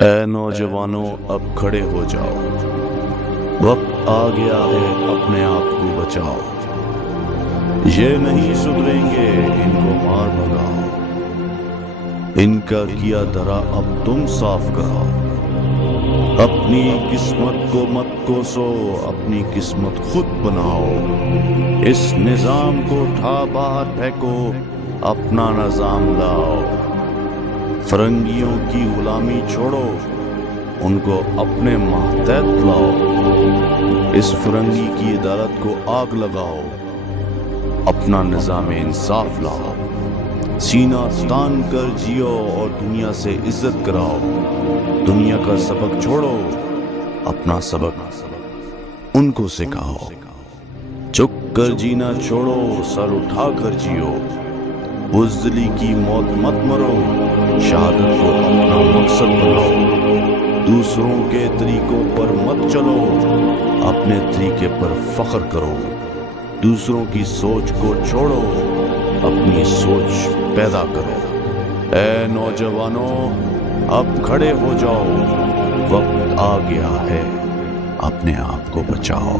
اے نوجوانوں اب کھڑے ہو جاؤ، وقت آ گیا ہے اپنے آپ کو بچاؤ۔ یہ نہیں سدھریں گے، ان کو مار بھگاؤ، ان کا کیا درا اب تم صاف کراؤ۔ اپنی قسمت کو مت کوسو، اپنی قسمت خود بناؤ۔ اس نظام کو اٹھا باہر پھینکو، اپنا نظام لاؤ۔ فرنگیوں کی غلامی چھوڑو، ان کو اپنے ماتحت لاؤ۔ اس فرنگی کی عدالت کو آگ لگاؤ، اپنا نظام انصاف لاؤ۔ سینہ تان کر جیو اور دنیا سے عزت کراؤ۔ دنیا کا سبق چھوڑو، اپنا سبق ان کو سکھاؤ۔ چک کر جینا چھوڑو، سر اٹھا کر جیو۔ بزدلی کی موت مت مرو، شہادت کو اپنا مقصد بناؤ۔ دوسروں کے طریقوں پر مت چلو، اپنے طریقے پر فخر کرو۔ دوسروں کی سوچ کو چھوڑو، اپنی سوچ پیدا کرو۔ اے نوجوانوں اب کھڑے ہو جاؤ، وقت آ گیا ہے اپنے آپ کو بچاؤ۔